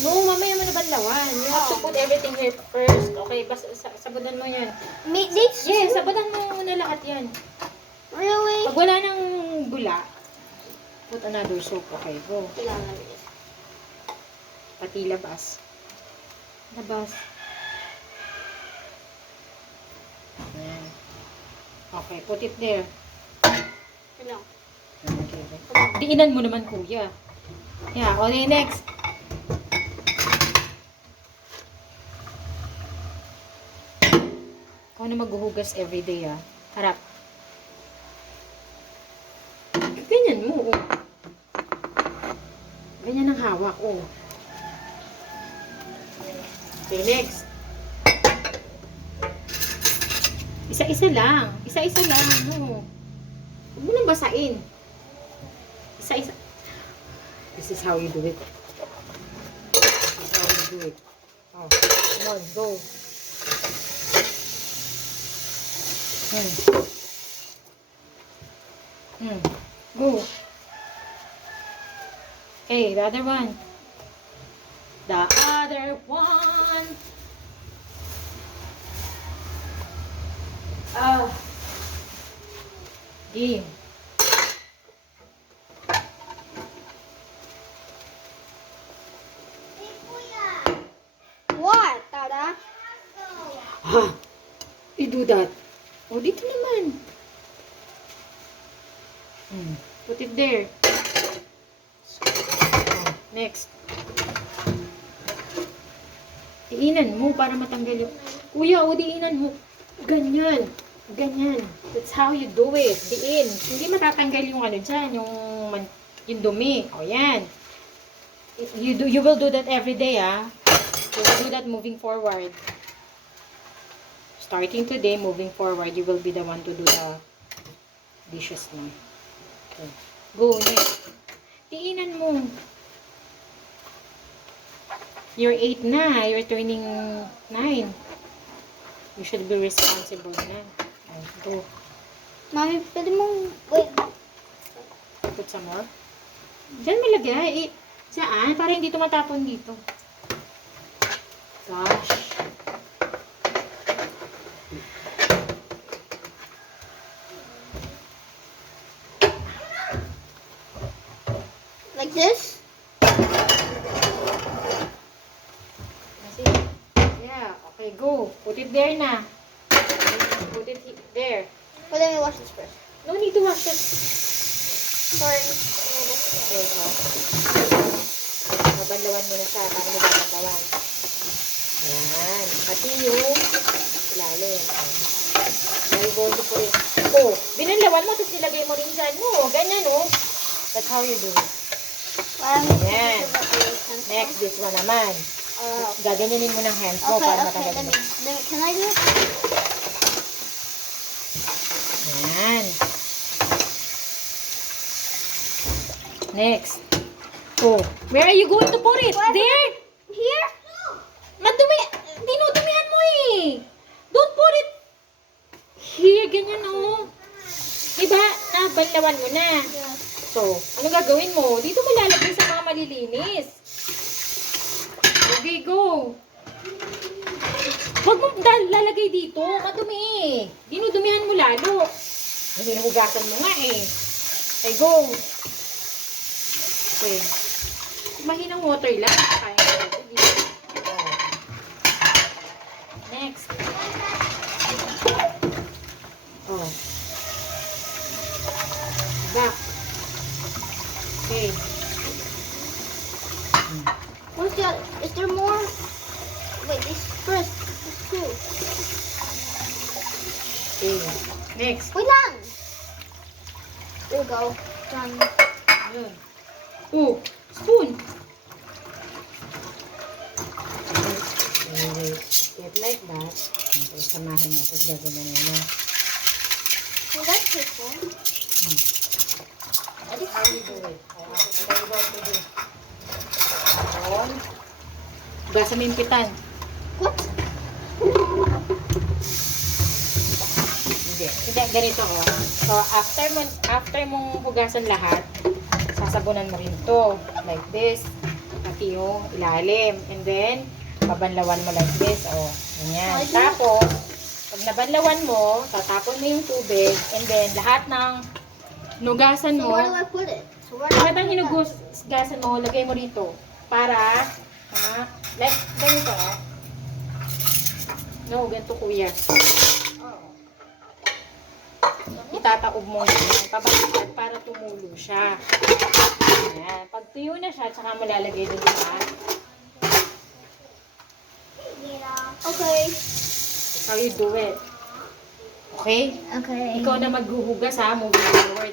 No, mamaya mo na banlawan. You have to put everything here first. Okay, sabudan mo yan. This? Yes, sabudan mo muna lahat yan. Really? Pag wala nang bula, put another soap. Okay, go. Kailangan namin. Pati labas. Labas. Ayan. Okay, put it there. Ano? Okay. Diinan mo naman, kuya. Yeah, okay, next. Ako na maghuhugas everyday, ah. Harap. Ganyan mo, oh. Ganyan ang hawak, oh. Okay, next. Isa-isa lang. Isa-isa lang, no. Huwag mo nang basain. Isa-isa. This is how you do it. This is how you do it. Oh, come on, go. Go. Okay, the other one. The other one. Game. What, Dada? Ha? You do that. Oh, dito naman. Put it there. Oh, next. Diinan mo para matanggal yung... Kuya, o diinan mo. Ganyan. Ganyan. That's how you do it. Diin. Hindi matatanggal yung ano dyan, yung dumi. O, yan. You will do that every day, ah. You will do that moving forward. Starting today, moving forward, you will be the one to do the dishes na. Okay. Go, next. Diinan mo. You're 8 na. You're turning 9. You should be responsible na. Okay, go. Mami, pwede mong... Wait. Put some more. Diyan mo lagay. Saan? Para hindi tumatapon dito. Gosh. Like this? Yeah, okay, go. Put it there na. Put it there. Well, let me wash this first. No need to wash it. Sorry. Okay, oh. Mabanlawan mo na siya. Paano mo babanlawan? Yan. Pati yung ilalim. Now you're going to put it. Oh, binanlawan mo, tapos nilagay mo rin dyan. No, ganyan, oh. That's how you do it. Yan. Next, this one naman. Gaganyanin mo ng hands mo para matanggal mo. Can I do it? Yan. Next. Oh, where are you going to put it? There? Here? Madumi. Dinudumihan mo eh. Don't put it here. Ganyan oh. Diba? Nabanlawan mo na. Yeah. So, ano gagawin mo? Dito mo lalagay sa mga malilinis. Okay, go. Huwag mo lalagay dito. Madumi eh. Dinudumihan mo lalo. Hinuhugasan mo nga eh. Okay, go. Okay. Mahinang water lang. Kaya ko. Next. Oh. Back. Okay. What's the other? Is there more? Wait, this first. This two. Okay. Next. Wait lang. There we go. Done. Yun. Oh, spoon. Get like that. Okay, samahan mo. Tapos gagawin mo na. Well, that's careful. That's how you do it. What are you going to do? Ayan. Gasa mo yung pitan. What? Hindi. Hindi, ganito ko. So, after mong hugasan lahat, sasabunan mo rin to. Like this. pati yung ilalim. And then, babanlawan mo like this. O, ganyan. Tapos, pag nabanlawan mo, tatapon mo yung tubig. And then, lahat ng nugasan So mo, where do I put it? So where do lahat I ng put it? hinugasan mo, lagay mo rito. Para, like, ganito. No, ganito kuya. Itataob mo yan. Pabaliktad para tumulo siya. Ayan. Pag tuyo na siya, tsaka mo lalagay dun sa Okay. how you do it. Okay? Okay. Ikaw na maghuhugas ha, moving forward.